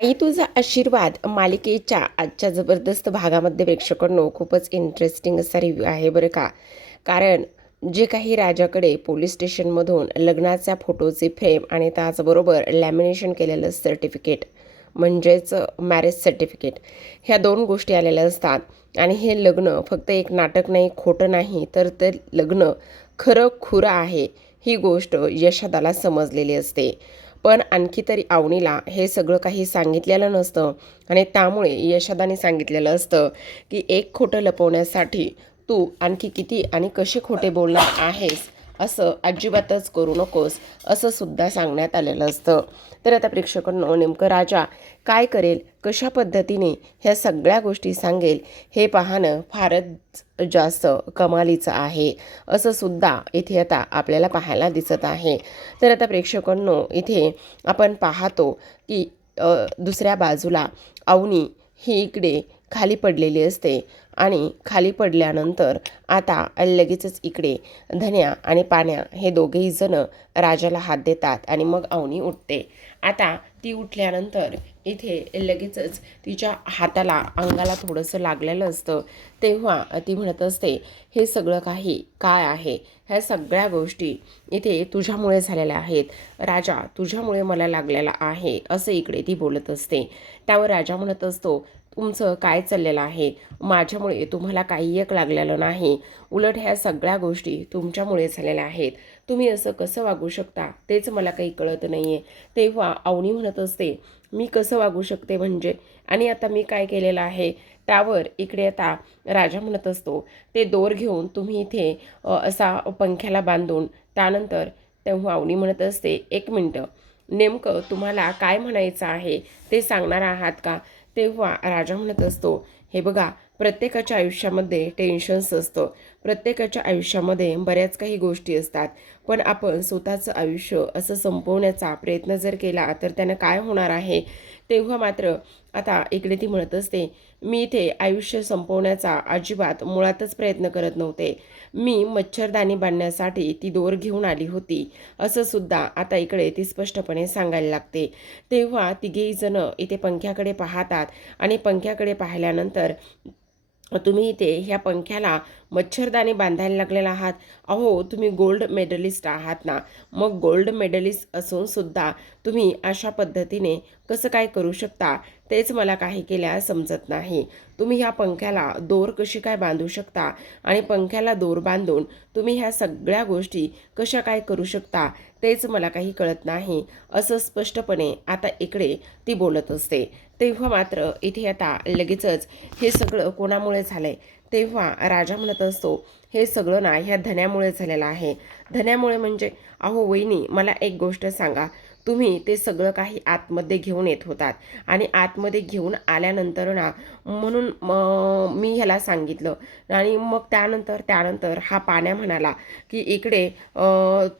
आई तुझा आशीर्वाद मालिकेच्या आजच्या जबरदस्त भागामध्ये प्रेक्षकांनो खूपच इंटरेस्टिंग असा रिव्ह्यू आहे बरं का. कारण जे काही राजाकडे पोलीस स्टेशनमधून लग्नाच्या फोटोचे फ्रेम आणि त्याचबरोबर लॅमिनेशन केलेलं सर्टिफिकेट म्हणजेच मॅरेज सर्टिफिकेट ह्या दोन गोष्टी आलेल्या असतात आणि हे लग्न फक्त एक नाटक नाही, खोटं नाही, तर ते लग्न खरं खुरं आहे ही गोष्ट यशोदाला समजलेली असते. पण आणखी तरी अवनीला हे सगळं काही सांगितलेलं नसतं आणि त्यामुळे यशोदाने सांगितलेलं असतं की एक खोटं लपवण्यासाठी तू आणखी किती आणि कसे खोटे बोलणार आहेस असं अजिबातच करू नकोस असं सुद्धा सांगण्यात आलेलं असतं. तर आता प्रेक्षकांनो नेमकं राजा काय करेल, कशा पद्धतीने ह्या सगळ्या गोष्टी सांगेल हे पाहणं फारच जास्त कमालीचं आहे असं सुद्धा इथे आता आपल्याला पाहायला दिसत आहे. तर आता प्रेक्षकांनो इथे आपण पाहतो की दुसऱ्या बाजूला अवनी ही इकडे खाली पडलेली असते आणि खाली पडल्यानंतर आता लगेचच इकडे धन्या आणि पाण्या हे दोघेही जण राजाला हात देतात आणि मग अवनी उठते. आता ती उठल्यानंतर इथे लगेचच तिच्या हाताला अंगाला थोडंसं लागलेलं असतं. तेव्हा ती म्हणत असते हे सगळं काही काय आहे, ह्या सगळ्या गोष्टी इथे तुझ्यामुळे झालेल्या आहेत राजा, तुझ्यामुळे मला लागलेला आहे असं इकडे ती बोलत असते. त्यावर राजा म्हणत असतो तुमचं काय चाललेलं आहे, माझ्यामुळे तुम्हाला काही एक लागलेलं नाही, उलट ह्या सगळ्या गोष्टी तुमच्यामुळे झालेल्या आहेत, तुम्ही असं कसं वागू शकता तेच मला काही कळत नाही आहे. तेव्हा अवनी म्हणत असते मी कसं वागू शकते म्हणजे, आणि आता मी काय केलेलं आहे. त्यावर इकडे आता राजा म्हणत असतो ते दोर घेऊन तुम्ही इथे असा पंख्याला बांधून त्यानंतर. तेव्हा अवनी म्हणत असते एक मिनटं, नेमकं तुम्हाला काय म्हणायचं आहे ते सांगणार आहात का. तेव्हा राजा म्हणत असतो हे बघा, प्रत्येकाच्या आयुष्यामध्ये टेन्शन्स असतं, प्रत्येकाच्या आयुष्यामध्ये बऱ्याच काही गोष्टी असतात, पण आपण स्वतःचं आयुष्य असं संपवण्याचा प्रयत्न जर केला तर त्यानं काय होणार आहे. तेव्हा मात्र आता इकडे ती म्हणत असते मी इथे आयुष्य संपवण्याचा अजिबात मुळातच प्रयत्न करत नव्हते, मी मच्छरदाणी बांधण्यासाठी ती दोर घेऊन आली होती असं सुद्धा आता इकडे ती स्पष्टपणे सांगायला लागते. तेव्हा तिघेही जण इथे पंख्याकडे पाहतात आणि पंख्याकडे पाहिल्यानंतर तुम्ही इथे ह्या पंख्याला मच्छरदाणी बांधायला लागलेला आहात. अहो तुम्ही गोल्ड मेडलिस्ट आहात ना, मग गोल्ड मेडलिस्ट असून सुद्धा तुम्ही अशा पद्धतीने कसं काय करू शकता तेच मला काही केल्या समजत नाही. तुम्ही ह्या पंख्याला दोर कशी काय बांधू शकता आणि पंख्याला दोर बांधून तुम्ही ह्या सगळ्या गोष्टी कशा काय करू शकता तेच मला काही कळत नाही असं स्पष्टपणे आता इकडे ती बोलत असते. तेव्हा मात्र इथे आता लगेचच हे सगळं कोणामुळे झालंय. तेव्हा राजा म्हणत असतो हे सगळं ना ह्या धन्यामुळे झालेलं आहे. धन्यामुळे म्हणजे अहो वहिनी मला एक गोष्ट सांगा, तुम्ही ते सगळं काही आतमध्ये घेऊन येत होतात आणि आतमध्ये घेऊन आल्यानंतर ना म्हणून मी ह्याला सांगितलं आणि मग त्यानंतर हा पाण्या म्हणाला की इकडे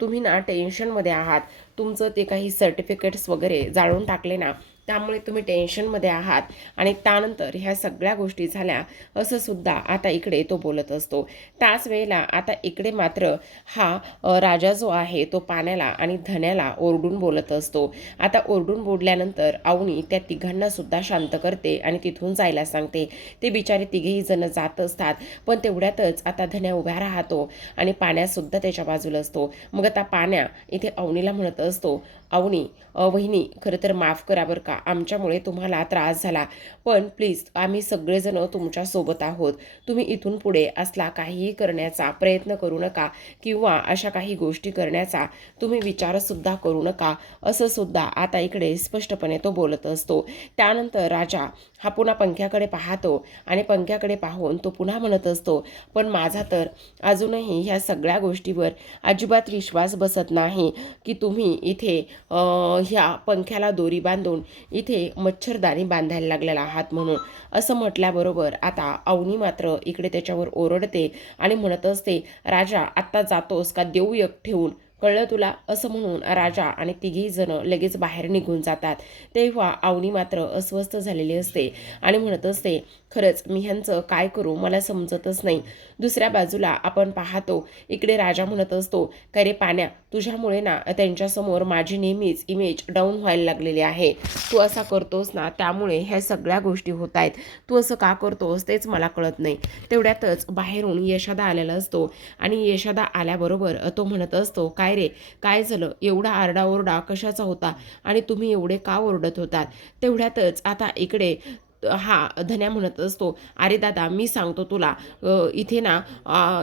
तुम्ही ना टेन्शनमध्ये आहात, तुमचं ते काही सर्टिफिकेट्स वगैरे जाळून टाकले ना त्यामुळे तुम्ही टेन्शनमध्ये आहात आणि त्यानंतर ह्या सगळ्या गोष्टी झाल्या असं सुद्धा आता इकडे तो बोलत असतो. त्याच वेळेला आता इकडे मात्र हा राजा जो आहे तो पाण्याला आणि धन्याला ओरडून बोलत असतो. आता ओरडून बोलल्यानंतर अवनी त्या तिघांना सुद्धा शांत करते आणि तिथून जायला सांगते. ते बिचारे तिघेही जण जात असतात, पण तेवढ्यातच आता धन्या उभा राहतो आणि पाण्यासुद्धा त्याच्या बाजूला असतो. मग आता पाण्या इथे अवनीला म्हणत असतो अवनी वहिनी खरं तर माफ करा बरं का, आमच्यामुळे तुम्हाला त्रास झाला, पण प्लीज आम्ही सगळेजण तुमच्यासोबत आहोत, तुम्ही इथून पुढे असला काहीही करण्याचा प्रयत्न करू नका किंवा अशा काही गोष्टी करण्याचा तुम्ही विचारसुद्धा करू नका असं सुद्धा आता इकडे स्पष्टपणे तो बोलत असतो. त्यानंतर राजा हा पुन्हा पंख्याकडे पाहतो आणि पंख्याकडे पाहून तो पुन्हा म्हणत असतो पण माझा तर अजूनही ह्या सगळ्या गोष्टीवर अजिबात विश्वास बसत नाही की तुम्ही इथे ह्या पंख्याला दोरी बांधून इथे मच्छरदाणी बांधायला लागलेला आहात म्हणून. असं म्हटल्याबरोबर आता अवनी मात्र इकडे त्याच्यावर ओरडते आणि म्हणत असते राजा आत्ता जातोस का देऊ एक ठेवून, कळलं तुला, असं म्हणून राजा आणि तिघेही जण लगेच बाहेर निघून जातात. तेव्हा अवनी मात्र अस्वस्थ झालेली असते आणि म्हणत असते, खरंच मी ह्यांचं काय करू मला समजतच नाही. दुसऱ्या बाजूला आपण पाहतो इकडे राजा म्हणत असतो, काय रे पाण्या, तुझ्यामुळे ना त्यांच्यासमोर माझी नेहमीच इमेज डाऊन व्हायला लागलेली आहे. तू असा करतोस ना, त्यामुळे ह्या सगळ्या गोष्टी होत आहेत. तू असं का करतोस तेच मला कळत नाही. तेवढ्यातच बाहेरून यशोदा आलेला असतो आणि यशोदा आल्याबरोबर तो म्हणत असतो, काय रे, काय झालं, एवढा आरडाओरडा कशाचा होता आणि तुम्ही एवढे का ओरडत होतात. तेवढ्यातच आता इकडे हा धन्या म्हणत असतो, अरे दादा मी सांगतो तुला, इथे ना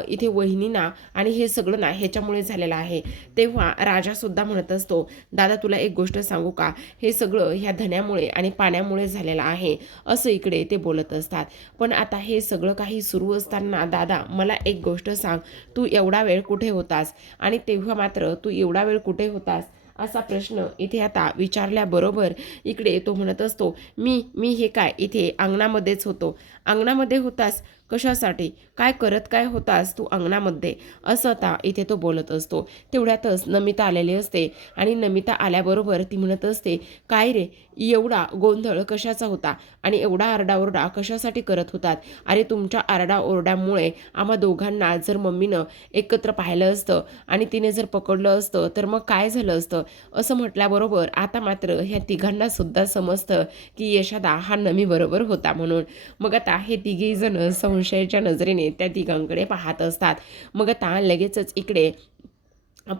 इथे वहिनी ना आणि हे सगळं ना ह्याच्यामुळे झालेलं आहे. तेव्हा राजासुद्धा म्हणत असतो, दादा तुला एक गोष्ट सांगू का, हे सगळं ह्या धन्यामुळे आणि पाण्यामुळे झालेलं आहे, असं इकडे ते बोलत असतात. पण आता हे सगळं काही सुरू असताना दादा मला एक गोष्ट सांग, तू एवढा वेळ कुठे होतास आणि तेव्हा मात्र तू एवढा वेळ कुठे होतास असा प्रश्न इथे आता विचारल्याबरोबर इकडे तो म्हणत असतो, मी मी हे काय इथे अंगणामध्येच होतो. अंगणामध्ये होतास कशासाठी, काय करत काय होतास तू अंगणामध्ये, असं आता इथे तो बोलत असतो. तेवढ्यातच नमिता आलेली असते आणि नमिता आल्याबरोबर ती म्हणत असते, काय रे एवढा गोंधळ कशाचा होता आणि एवढा आरडाओरडा कशासाठी करत होतात. अरे तुमच्या आरडाओरड्यामुळे आम्हा दोघांना जर मम्मीनं एकत्र पाहिलं असतं आणि तिने जर पकडलं असतं तर मग काय झालं असतं. असं म्हटल्याबरोबर आता मात्र ह्या तिघांना सुद्धा समजतं की यशोदा हा नमी बरोबर होता म्हणून. मग आता हे तिघेही जण संशयाच्या नजरेने त्या तिघांकडे पाहत असतात. मग आता लगेचच इकडे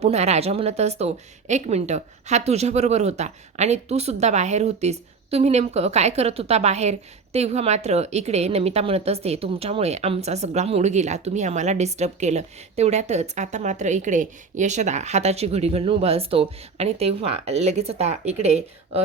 पुन्हा राजा म्हणत असतो, एक मिनटं, हा तुझ्याबरोबर होता आणि तू सुद्धा बाहेर होतीस, तुम्ही नेमकं काय करत होता बाहेर. तेव्हा मात्र इकडे नमिता म्हणत असते, तुमच्यामुळे आमचा सगळा मूड गेला, तुम्ही आम्हाला डिस्टर्ब केलं. तेवढ्यातच आता मात्र इकडे यशोदा हाताची घडी घालून उभा असतो आणि तेव्हा लगेच आता इकडे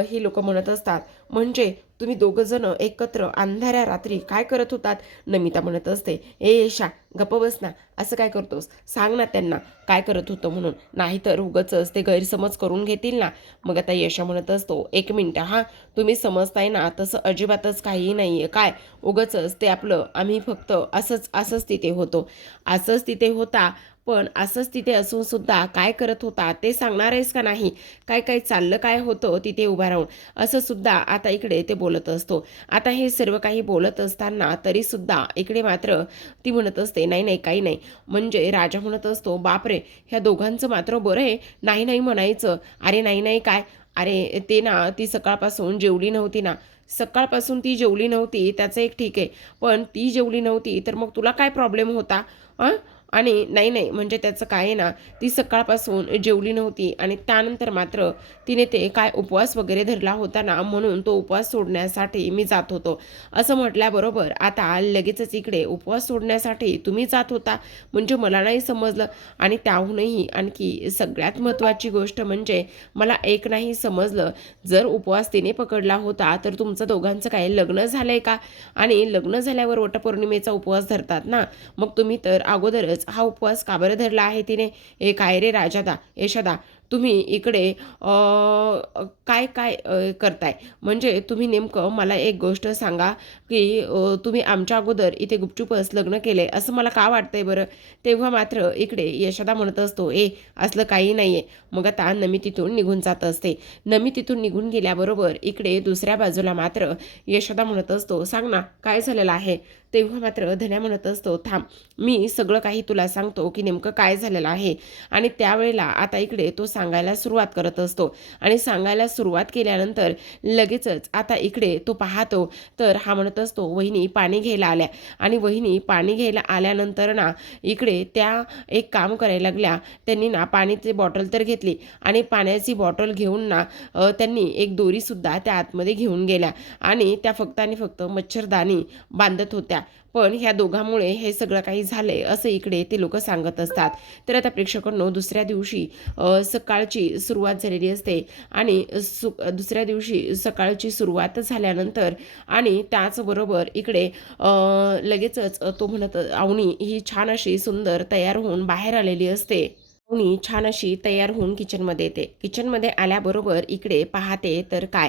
ही लोक म्हणत असतात, म्हणजे तुम्ही दोघं जण एकत्र अंधाऱ्या रात्री काय करत होतात. नमिता म्हणत असते, ए यशा गप्प बस ना, असं काय करतोस, सांग ना त्यांना काय करत होतं म्हणून, नाहीतर उगच ते गैरसमज करून घेतील ना. मग आता यशा म्हणत असतो, एक मिनटं, हां तुम्ही समजताय ना तसं अजिबातच काही नाही आहे, काय उगच ते आपलं आम्ही फक्त असंच तिथे होतो, असंच तिथे होता. पण असंच तिथे असून सुद्धा काय करत होता ते सांगणार आहेस का नाही, काय काय चाललं काय होतं तिथे उभा राहून, असं सुद्धा आता इकडे ते बोलत असतो. आता हे सर्व काही बोलत असताना तरीसुद्धा इकडे मात्र ती म्हणत असते, नाही नाही काही नाही. म्हणजे राजा म्हणत असतो, बापरे ह्या दोघांचं मात्र बरं आहे, नाही नाही म्हणायचं. अरे नाही नाही काय, अरे ते ना ती सकाळपासून जेवली नव्हती ना, सकाळपासून ती जेवली नव्हती त्याचं एक ठीक आहे, पण ती जेवली नव्हती तर मग तुला काय प्रॉब्लेम होता. आणि नाही नाही म्हणजे त्याचं काय आहे ना, ती सकाळपासून जेवली नव्हती आणि त्यानंतर मात्र तिने ते काय उपवास वगैरे धरला होता ना, म्हणून तो उपवास सोडण्यासाठी मी जात होतो, असं म्हटल्याबरोबर आता लगेचच इकडे उपवास सोडण्यासाठी तुम्ही जात होता म्हणजे मला नाही समजलं. आणि त्याहूनही आणखी सगळ्यात महत्त्वाची गोष्ट म्हणजे मला एक नाही समजलं, जर उपवास तिने पकडला होता तर तुमचं दोघांचं काय लग्न झालंय का. आणि लग्न झाल्यावर वटपौर्णिमेचा उपवास धरतात ना, मग तुम्ही तर अगोदरच हा उपवास का बरं धरला आहे तिने. हे काय रे राजादा यशोदा, तुम्ही इकडे काय काय करताय, म्हणजे तुम्ही नेमकं मला एक गोष्ट सांगा की तुम्ही आमच्या अगोदर इथे गुपचूपच लग्न केले असं मला का वाटतंय बरं. तेव्हा मात्र इकडे यशोदा म्हणत असतो, असलं काही नाही आहे. मग आता नमी तिथून निघून जात असते. नमी तिथून निघून गेल्याबरोबर इकडे दुसऱ्या बाजूला मात्र यशोदा म्हणत असतो, सांग ना काय झालेलं आहे. तेव्हा मात्र धन्या म्हणत असतो, थांब मी सगळं काही तुला सांगतो की नेमकं काय झालेलं आहे. आणि त्यावेळेला आता इकडे तो सांगायला सुरुवात करत असतो आणि सांगायला सुरुवात केल्यानंतर लगेचच आता इकडे तो पाहतो तर हा म्हणत असतो, वहिनी पाणी घ्यायला आल्या. आणि वहिनी पाणी घ्यायला आल्यानंतर ना इकडे त्या एक काम करायला लागल्या, त्यांनी ना पाण्याची बॉटल तर घेतली आणि पाण्याची बॉटल घेऊन ना त्यांनी एक दोरीसुद्धा त्या आतमध्ये घेऊन गेल्या आणि त्या फक्त आणि फक्त मच्छरदाणी बांधत होत्या. पण ह्या दोघांमुळे हे सगळं काही झालंय असं इकडे ते लोक सांगत असतात. तर आता प्रेक्षकांनो दुसऱ्या दिवशी सकाळची सुरुवात झालेली असते आणि दुसऱ्या दिवशी सकाळची सुरुवात झाल्यानंतर आणि त्याचबरोबर इकडे लगेचच तो म्हणत अवनी ही छान अशी सुंदर तयार होऊन बाहेर आलेली असते. अवनी छान अशी तयार होऊन किचनमध्ये येते. किचनमध्ये आल्याबरोबर इकडे पाहते तर काय,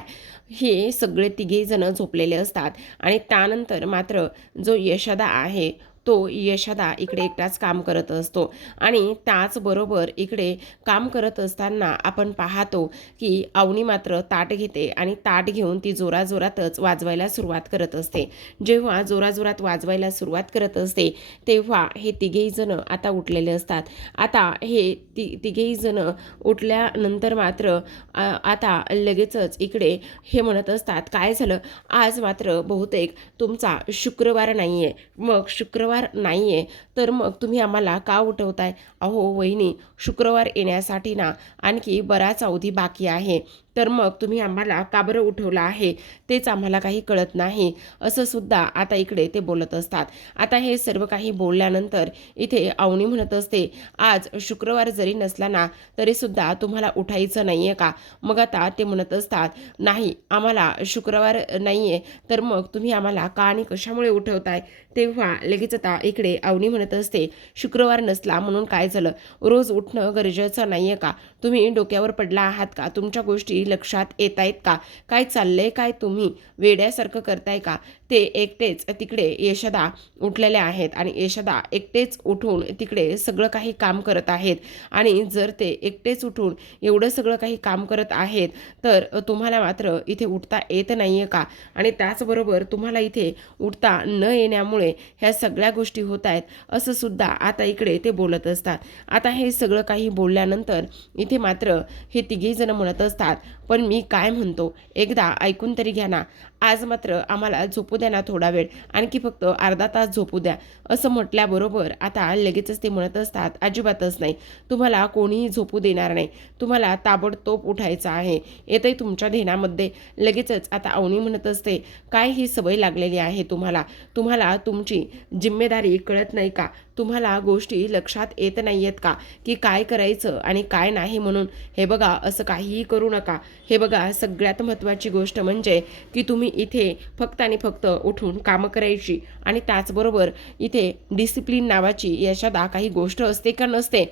हे सगळे तिघे जण झोपलेले असतात आणि त्यानंतर मात्र जो यशोदा आहे तो यशोदा इकडे एकटाच काम करत असतो आणि त्याचबरोबर इकडे काम करत असताना आपण पाहतो की अवनी मात्र ताट घेते आणि ताट घेऊन ती जोराजोरातच वाजवायला सुरुवात करत असते. जेव्हा जोराजोरात वाजवायला सुरुवात करत असते तेव्हा हे तिघेही जण आता उठलेले असतात. आता हे तिघेही जण उठल्यानंतर मात्र आता लगेचच इकडे हे म्हणत असतात, काय झालं आज मात्र बहुतेक तुमचा शुक्रवार नाही आहे. मग शुक्रवार नाही आहे तर मग तुम्ही आम्हाला का उठवताय? अहो वहिनी, शुक्रवार येण्यासाठी ना आणखी बराच अवधी बाकी आहे, तर मग तुम्ही आम्हाला का बरं उठवलं आहे तेच आम्हाला काही कळत नाही, असं सुद्धा आता इकडे ते बोलत असतात. आता हे सर्व काही बोलल्यानंतर इथे अवनी म्हणत असते, आज शुक्रवार जरी नसला ना तरी सुद्धा तुम्हाला उठायचं नाही आहे का? मग आता ते म्हणत असतात, नाही आम्हाला शुक्रवार नाही आहे तर मग तुम्ही आम्हाला का आणि कशामुळे उठवताय? तेव्हा लगेच आता इकडे अवनी म्हणत असते, शुक्रवार नसला म्हणून काय झालं? रोज उठणं गरजेचं नाही आहे का? तुम्ही डोक्यावर पडला आहात का? तुमच्या गोष्टी लक्षात येत आहेत का? काय चाललंय काय? तुम्ही वेड्यासारखं करताय का? ते एकटेच तिकडे यशोदा उठलेले आहेत आणि यशोदा एकटेच उठून तिकडे सगळं काही काम करत आहेत आणि जर ते एकटेच उठून एवढं सगळं काही काम करत आहेत तर तुम्हाला मात्र इथे उठता येत नाही आहे का? आणि त्याचबरोबर तुम्हाला इथे उठता न येण्यामुळे ह्या सगळ्या गोष्टी होत आहेत, असं सुद्धा आता इकडे ते बोलत असतात. आता हे सगळं काही बोलल्यानंतर इथे मात्र हे तिघेही जण म्हणत असतात, पण मी काय म्हणतो एकदा ऐकून तरी घ्या ना. आज मात्र आम्हाला झोपू द्या ना थोडा वेळ, आणखी फक्त अर्धा तास झोपू द्या. असं म्हटल्याबरोबर आता लगेचच ते म्हणत असतात, अजिबातच नाही, तुम्हाला कोणीही झोपू देणार नाही. तुम्हाला ताबडतोब उठायचं आहे. येतंय तुमच्या ध्यानामध्ये. लगेचच आता अवनी म्हणत असते, काय ही सवय लागलेली आहे तुम्हाला? तुम्हाला तुमची जिम्मेदारी कळत नाही का? तुम्हाला गोष्टी लक्षात येत नाही आहेत का की काय करायचं आणि काय नाही म्हणून? हे बघा, असं काहीही करू नका. हे बघा, सगळ्यात महत्त्वाची गोष्ट म्हणजे की तुम्ही इथे फक्त आणि फक्त उठून कामं करायची आणि त्याचबरोबर इथे डिसिप्लिन नावाची यशोदा काही गोष्ट असते का नसते?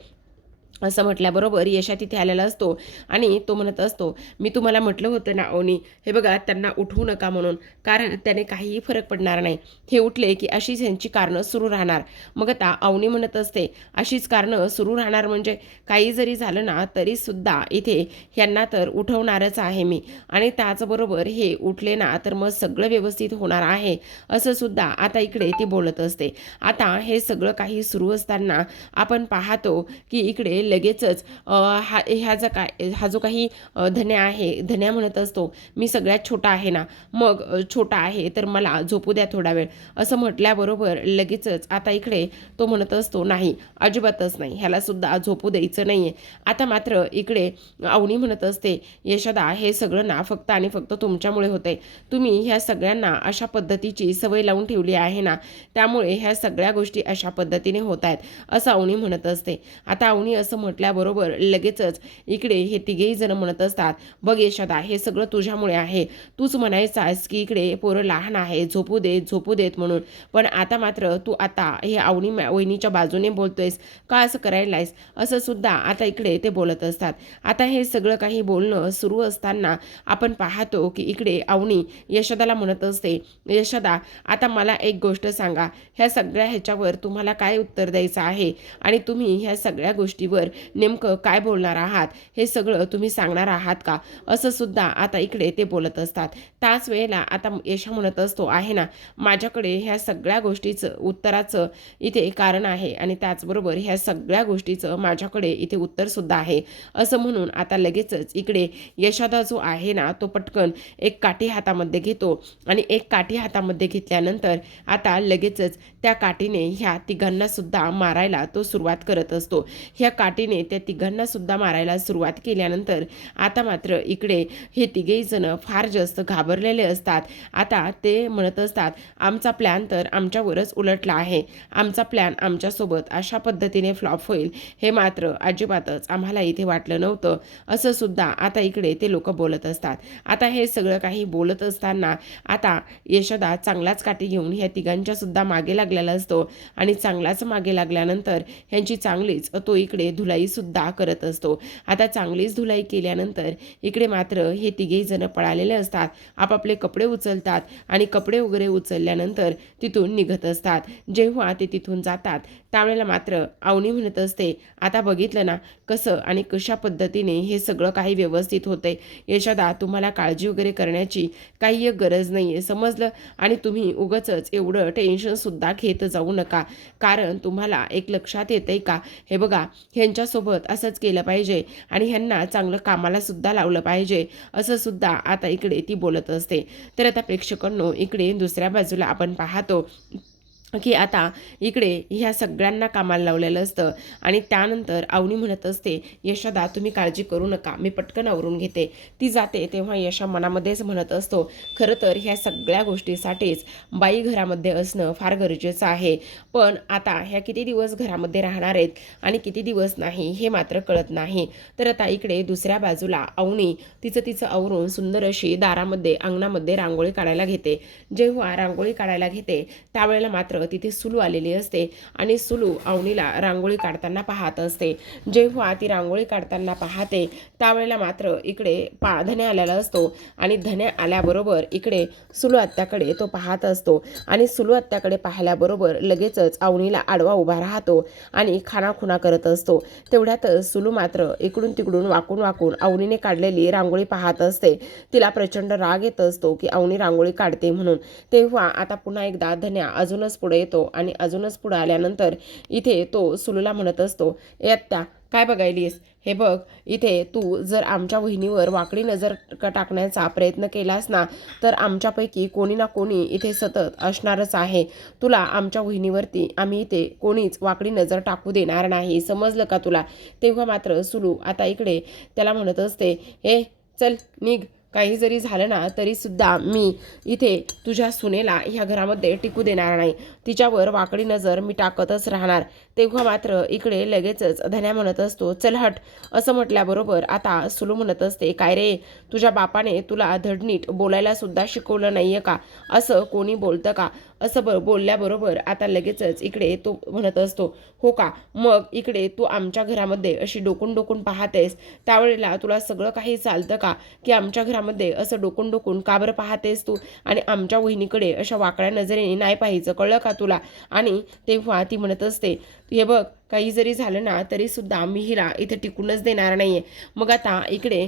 असं म्हटल्याबरोबर यशा तिथे आलेला असतो आणि तो म्हणत असतो, मी तुम्हाला म्हटलं होतं ना अवनी, हे बघा त्यांना उठवू नका म्हणून, कारण त्याने काहीही फरक पडणार नाही. हे उठले की अशीच ह्यांची कारणं सुरू राहणार. मग आता अवनी म्हणत असते, अशीच कारणं सुरू राहणार म्हणजे? काही जरी झालं ना तरीसुद्धा इथे ह्यांना तर उठवणारच आहे मी आणि त्याचबरोबर हे उठले ना तर मग सगळं व्यवस्थित होणार आहे, असं सुद्धा आता इकडे ती बोलत असते. आता हे सगळं काही सुरू असताना आपण पाहतो की इकडे लगेचच हा जो काही धन्या आहे, धन्या म्हणत असतो, मी सगळ्यात छोटा आहे ना, मग छोटा आहे तर मला झोपू द्या थोडा वेळ. असं म्हटल्याबरोबर लगेचच आता इकडे तो म्हणत असतो, नाही अजिबातच नाही, ह्याला सुद्धा झोपू द्यायचं नाहीये. आता मात्र इकडे अवनी म्हणत असते, यशोदा हे सगळं ना फक्त आणि फक्त तुमच्यामुळे होते. तुम्ही ह्या सगळ्यांना अशा पद्धतीची सवय लावून ठेवली आहे ना, त्यामुळे ह्या सगळ्या गोष्टी अशा पद्धतीने होत आहेत, असं अवनी म्हणत असते. आता अवनी असं म्हटल्याबरोबर लगेचच इकडे हे तिघेही जण म्हणत असतात, बघ यशोदा, हे सगळं तुझ्यामुळे आहे. तूच म्हणायचास की इकडे पोरं लहान आहे, झोपू देत म्हणून, पण आता मात्र तू आता हे अवनी वहिनीच्या बाजूने बोलतोयस का? असं करायलायस? असं सुद्धा आता इकडे ते बोलत असतात. आता हे सगळं काही बोलणं सुरू असताना आपण पाहतो की इकडे अवनी यशोदाला म्हणत असते, यशोदा आता मला एक गोष्ट सांगा, ह्या सगळ्या ह्याच्यावर तुम्हाला काय उत्तर द्यायचं आहे आणि तुम्ही ह्या सगळ्या गोष्टीवर नेमकं काय बोलणार आहात हे सगळं तुम्ही सांगणार आहात का? असं सुद्धा आता इकडे ते बोलत असतात. त्याच वेळेला आता यशा म्हणत असतो, आहे ना, माझ्याकडे ह्या सगळ्या गोष्टीचं उत्तराचं इथे कारण आहे आणि त्याचबरोबर ह्या सगळ्या गोष्टीचं माझ्याकडे इथे उत्तर सुद्धा आहे. असं म्हणून आता लगेचच इकडे यशोदा जो आहे ना तो पटकन एक काठी हातामध्ये घेतो आणि एक काठी हातामध्ये घेतल्यानंतर आता लगेचच त्या काठीने ह्या तिघांना सुद्धा मारायला तो सुरुवात करत असतो. ह्या काठीने त्या तिघांना सुद्धा मारायला सुरुवात केल्यानंतर आता मात्र इकडे हे तिघेही जण फार जास्त घाबरलेले असतात. आता ते म्हणत असतात, आमचा प्लॅन तर आमच्यावरच उलटला आहे. आमचा प्लॅन आमच्यासोबत अशा पद्धतीने फ्लॉप होईल हे मात्र अजिबातच आम्हाला इथे वाटलं नव्हतं, असं सुद्धा आता इकडे ते लोक बोलत असतात. आता हे सगळं काही बोलत असताना आता यशोदा चांगलाच काठी घेऊन ह्या तिघांच्या सुद्धा मागे लागलेला असतो आणि चांगलाच मागे लागल्यानंतर ह्यांची चांगलीच तो इकडे धुलाईसुद्धा करत असतो. आता चांगलीच धुलाई केल्यानंतर इकडे मात्र हे तिघेही जण पळालेले असतात. आपापले कपडे उचलतात आणि कपडे वगैरे उचलल्यानंतर तिथून निघत असतात. जेव्हा ते तिथून जातात त्यावेळेला मात्र अवनी म्हणत असते, आता बघितलं ना कसं आणि कशा पद्धतीने हे सगळं काही व्यवस्थित होतंय. यशोदा, तुम्हाला काळजी वगैरे करण्याची काही एक गरज नाही आहे, समजलं? आणि तुम्ही उगाचच एवढं टेन्शनसुद्धा घेत जाऊ नका. कारण तुम्हाला एक लक्षात येतंय का, हे बघा, ह्यांच्यासोबत असंच केलं पाहिजे आणि ह्यांना चांगलं कामाला सुद्धा लावलं पाहिजे, असं सुद्धा आता इकडे ती बोलत असते. तर आता प्रेक्षकांनो, इकडे दुसऱ्या बाजूला आपण पाहतो की आता इकडे ह्या सगळ्यांना कामाला लावलेलं असतं आणि त्यानंतर अवनी म्हणत असते, यशोदा तुम्ही काळजी करू नका, मी पटकन आवरून घेते. ती जाते तेव्हा यशा मनामध्येच म्हणत असतो, खरं तर ह्या सगळ्या गोष्टीसाठीच बाई घरामध्ये असणं फार गरजेचं आहे. पण आता ह्या किती दिवस घरामध्ये राहणार आहेत आणि किती दिवस नाही हे मात्र कळत नाही. तर आता इकडे दुसऱ्या बाजूला अवनी तिचं आवरून सुंदर अशी दारामध्ये अंगणामध्ये रांगोळी काढायला घेते. जेव्हा रांगोळी काढायला घेते त्यावेळेला मात्र तिथे सुलू आलेली असते आणि सुलू अवनीला रांगोळी काढताना पाहत असते. जेव्हा ती रांगोळी काढताना पाहते त्यावेळेला मात्र इकडे धन्या आलेला असतो आणि धन्या आल्याबरोबर इकडे सुलू आत्याकडे तो पाहत असतो आणि सुलू आत्याकडे पाहिल्याबरोबर लगेचच अवनीला आडवा उभा राहतो आणि खानाखुणा करत असतो. तेवढ्यातच सुलू मात्र इकडून तिकडून वाकून अवनीने काढलेली रांगोळी पाहत असते. तिला प्रचंड राग येत असतो की अवनी रांगोळी काढते म्हणून. तेव्हा आता पुन्हा एकदा धन्या अजूनच पुढे येतो आणि अजूनच पुढे आल्यानंतर इथे तो सुलूला म्हणत असतो, ए आत्या, काय बघायलीस? हे बघ, इथे तू जर आमच्या वहिनीवर वाकडी नजर टाकण्याचा प्रयत्न केलास ना तर आमच्यापैकी कोणी ना कोणी इथे सतत असणारच आहे. तुला आमच्या वहिनीवरती आम्ही इथे कोणीच वाकडी नजर टाकू देणार नाही, समजलं का तुला? तेव्हा मात्र सुलू आता इकडे त्याला म्हणत असते, ए चल निघ, काही जरी झालं ना तरी सुद्धा मी इथे तुझ्या सुनेला ह्या घरामध्ये टिकू देणार नाही, तिच्यावर वाकडी नजर मी टाकतच राहणार. तेव्हा मात्र इकडे लगेचच धन्या म्हणत असतो, चल हट. असं म्हटल्याबरोबर आता सुलू म्हणत असते, काय रे, तुझ्या बापाने तुला धडनीट बोलायला सुद्धा शिकवलं नाहीये का? असं कोणी बोलतं का? असं बोलल्याबरोबर आता लगेचच इकडे तो म्हणत असतो, हो का, मग इकडे तू आमच्या घरामध्ये अशी डोकून पाहतेस त्यावेळेला तुला सगळं काही चालतं का? की आमच्या घरामध्ये असं डोकून का बरं पाहतेस तू आणि आमच्या वहिनीकडे अशा वाकड्या नजरेने नाही पाहायचं, कळलं का तुला? आणि तेव्हा ती म्हणत असते, हे बघ, काही जरी झालं ना तरी सुद्धा मी हिला इथे टिकूनच देणार नाहीये. मग आता इकडे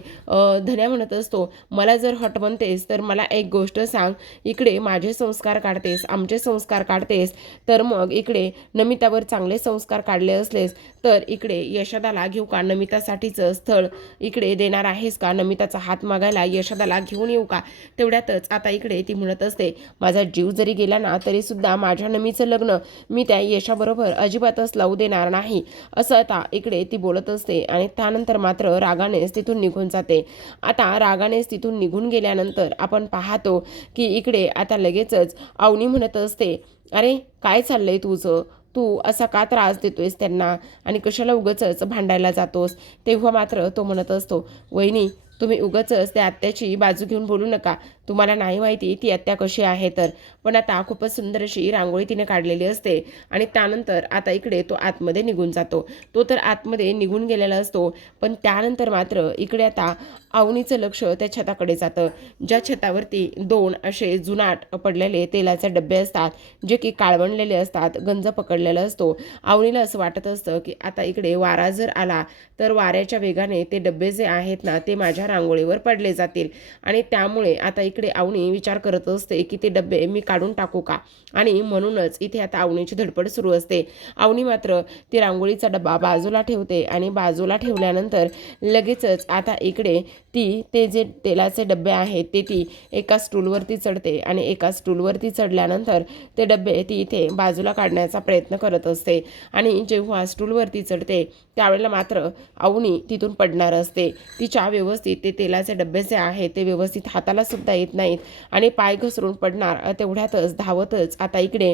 धन्या म्हणत असतो, मला जर हट म्हणतेस तर मला एक गोष्ट सांग, इकडे माझे संस्कार काढतेस, आमचे संस्कार काढतेस, तर मग इकडे नमितावर चांगले संस्कार काढले असलेस तर इकडे यशोदाला घेऊ का? नमितासाठीचं स्थळ इकडे देणार आहेस का? नमिताचा हात मागायला यशोदाला घेऊन येऊ का? तेवढ्यातच आता इकडे ती म्हणत असते, माझा जीव जरी गेला ना तरी सुद्धा माझ्या नमीचं लग्न मी त्या यशाबरोबर अजिबातच लावू देणार नाही, असं आता इकडे ती बोलत असते आणि त्यानंतर मात्र रागानेच तिथून निघून जाते. आता रागानेच तिथून निघून गेल्यानंतर आपण पाहतो की इकडे आता लगेचच अवनी म्हणत असते, अरे काय चाललंय तुझं? तू असा का त्रास देतोयस त्यांना आणि कशाला उगाचच भांडायला जातोस? तेव्हा मात्र तो म्हणत असतो, वहिनी, तुम्ही उगाचच त्या आत्याची बाजू घेऊन बोलू नका, तुम्हाला नाही माहिती ती आत्या कशी आहे तर. पण आता खूपच सुंदर अशी रांगोळी तिने काढलेली असते आणि त्यानंतर आता इकडे तो आतमध्ये निघून जातो. तो तर आतमध्ये निघून गेलेला असतो, पण त्यानंतर मात्र इकडे आता अवनीचं लक्ष त्या छताकडे जातं, ज्या छतावरती 2 असे जुनाट पडलेले तेलाचे डबे असतात, जे की काळवणलेले असतात, गंज पकडलेला असतो. अवनीला असं वाटत असतं की आता इकडे वारा जर आला तर वाऱ्याच्या वेगाने ते डबे जे आहेत ना ते माझ्या रांगोळीवर पडले जातील आणि त्यामुळे आता इकडे अवनी विचार करत असते की ते डबे मी काढून टाकू का? आणि म्हणूनच इथे आता अवनीची धडपड सुरू असते. अवनी मात्र ती रांगोळीचा डबा बाजूला ठेवते आणि बाजूला ठेवल्यानंतर लगेचच आता इकडे ते जे तेलाचे डबे आहेत ते ती एका स्टूलवरती चढते आणि एका स्टूलवरती चढल्यानंतर ते डबे ती इथे बाजूला काढण्याचा प्रयत्न करत असते आणि जेव्हा स्टूलवरती चढते त्यावेळेला मात्र अवनी तिथून पडणार असते. तिच्या व्यवस्थित ते तेलाचे डबे जे आहेत ते व्यवस्थित हाताला सुद्धा येत नाहीत आणि पाय घसरून पडणार. तेवढ्यातच धावतच आता इकडे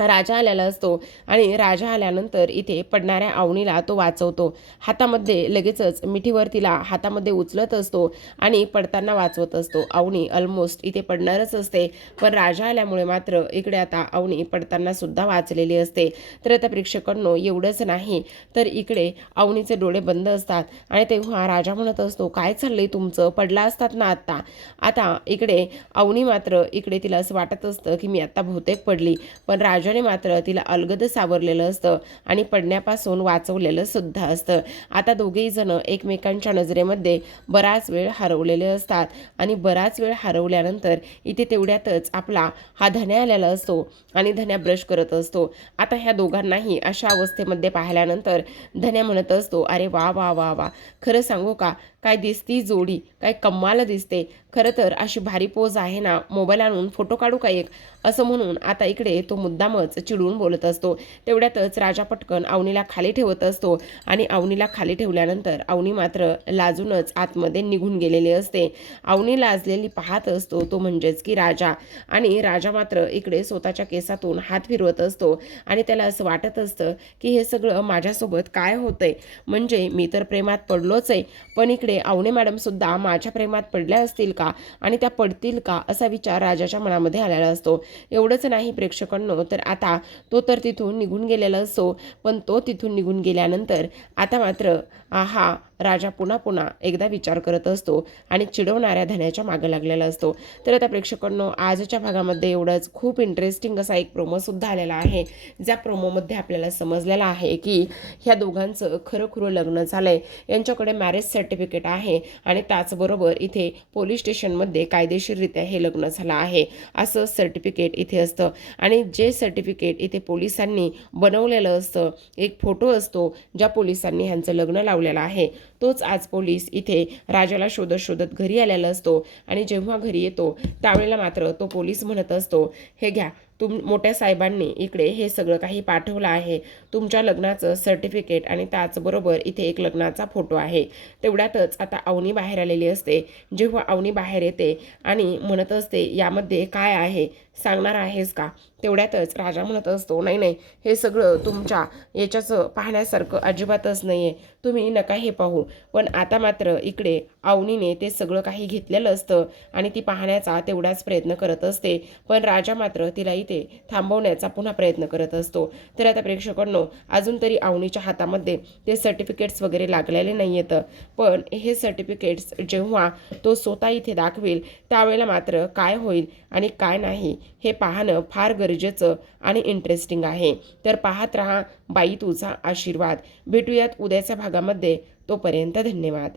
राजा आलेला असतो आणि राजा आल्यानंतर इथे पडणाऱ्या अवनीला तो वाचवतो. हातामध्ये लगेचच मिठीवर तिला हातामध्ये उचलत असतो आणि पडताना वाचवत असतो. अवनी ऑलमोस्ट इथे पडणारच असते, पण राजा आल्यामुळे मात्र इकडे आता अवनी पडताना सुद्धा वाचलेली असते. तर आता प्रेक्षकांनो एवढंच नाही तर इकडे अवनीचे डोळे बंद असतात आणि तेव्हा राजा म्हणत असतो, काय चाललंय तुमचं, पडला असतात ना आत्ता. आता इकडे अवनी मात्र इकडे तिला असं वाटत असतं की मी आत्ता बहुतेक पडली, पण राजाने मात्र तिला अलगद सावरलेलं असतं आणि पडण्यापासून वाचवलेलं सुद्धा असतं. आता दोघेही जण एकमेकांच्या नजरेमध्ये बराच वेळ हरवलेले असतात आणि बराच वेळ हरवल्यानंतर इथे तेवढ्यातच आपला हा धन्या आलेला असतो आणि धन्या ब्रश करत असतो. आता ह्या दोघांनाही अशा अवस्थेमध्ये पाहिल्यानंतर धन्या म्हणत असतो, अरे वा वा वा वा, खरं सांगू का, काय दिसती जोडी, काय कमाल दिसते. खरं तर अशी भारी पोज आहे ना, मोबाईल आणून फोटो काढू का एक, असं म्हणून आता इकडे तो मुद्दामच चिडून बोलत असतो. तेवढ्यातच राजा पटकन अवनीला खाली ठेवत असतो आणि अवनीला खाली ठेवल्यानंतर अवनी मात्र लाजूनच आतमध्ये निघून गेलेली असते. अवनी लाजलेली पाहत असतो तो म्हणजेच की राजा, आणि राजा मात्र इकडे स्वतःच्या केसातून हात फिरवत असतो आणि त्याला असं वाटत असतं की हे सगळं माझ्यासोबत काय होतंय, म्हणजे मी तर प्रेमात पडलोच आहे, पण इकडे अवनी मॅडम सुद्धा माझ्या प्रेमात पडल्या असतील का आणि त्या पडतील का, असा विचार राजाच्या मनामध्ये आलेला असतो. एवढंच नाही प्रेक्षकांनो, तर आता तो तर तिथून निघून गेलेला असतो, पण तो तिथून निघून गेल्यानंतर आता मात्र हा राजा पुन्हा एकदा विचार करत असतो आणि चिडवणाऱ्या धन्याच्या मागं लागलेला असतो. तर आता प्रेक्षकांनो, आजच्या भागामध्ये एवढंच. खूप इंटरेस्टिंग असा एक प्रोमोसुद्धा आलेला आहे, ज्या प्रोमोमध्ये आपल्याला समजलेलं आहे की ह्या दोघांचं खरं लग्न झालं आहे, यांच्याकडे मॅरेज सर्टिफिकेट आहे आणि त्याचबरोबर इथे पोलीस स्टेशनमध्ये कायदेशीररित्या हे लग्न झालं आहे असं सर्टिफिकेट इथे असतं. आणि जे सर्टिफिकेट इथे पोलिसांनी बनवलेलं असतं, एक फोटो असतो ज्या पोलिसांनी ह्यांचं लग्न लावलेलं आहे, तोच आज पोलीस इथे राजाला शोधत शोधत घरी आलेला असतो. आणि जेव्हा घरी येतो त्यावेळेला मात्र तो पोलीस म्हणत असतो, हे घ्या, मोठ्या साहेबांनी इकडे हे सगळं काही पाठवलं आहे, तुमच्या लग्नाचं सर्टिफिकेट आणि त्याचबरोबर इथे एक लग्नाचा फोटो आहे. तेवढ्यातच आता अवनी बाहेर आलेली असते. जेव्हा अवनी बाहेर येते आणि म्हणत असते, यामध्ये काय आहे सांगणार आहेस का. तेवढ्यातच राजा म्हणत असतो, नाही नाही, हे सगळं तुमच्या याच्याचं पाहण्यासारखं अजिबातच नाही आहे, तुम्ही नका हे पाहू. पण आता मात्र इकडे अवनीने ते सगळं काही घेतलेलं असतं आणि ती पाहण्याचा तेवढाच प्रयत्न करत असते, पण राजा मात्र तिला इथे थांबवण्याचा पुन्हा प्रयत्न करत असतो. तर आता प्रेक्षकांनो, अजून तरी अवनीच्या हातामध्ये ते सर्टिफिकेट्स वगैरे लागलेले नाही आहेत, पण हे सर्टिफिकेट्स जेव्हा तो स्वतः इथे दाखवेल त्यावेळेला मात्र काय होईल आणि काय नाही हे पाहणं फार गरजेचं आणि इंटरेस्टिंग आहे. तर पाहत रहा बाई तुझा आशीर्वाद. भेटूयात उद्याच्या भागामध्ये. तोपर्यंत धन्यवाद.